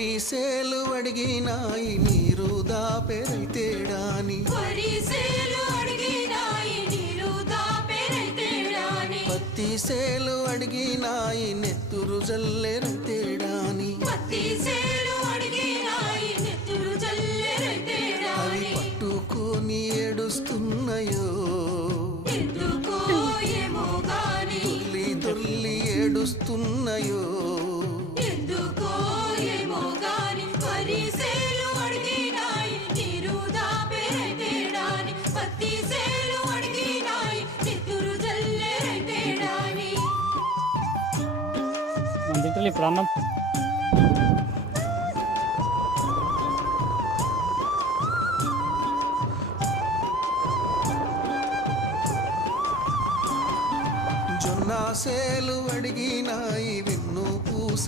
వరిసేలు అడిగినాయి నీరు దాపెరైతేడాని పత్తి సేలు అడిగినాయి నెత్తురు జల్లెరైతేడాని అవి పట్టుకొని ఏడుస్తున్నాయో దొర్లి దొర్లి ఏడుస్తున్నాయో ఇప్పుడు అన్నం జొన్న సేలు అడిగినాయి వెన్ను పూస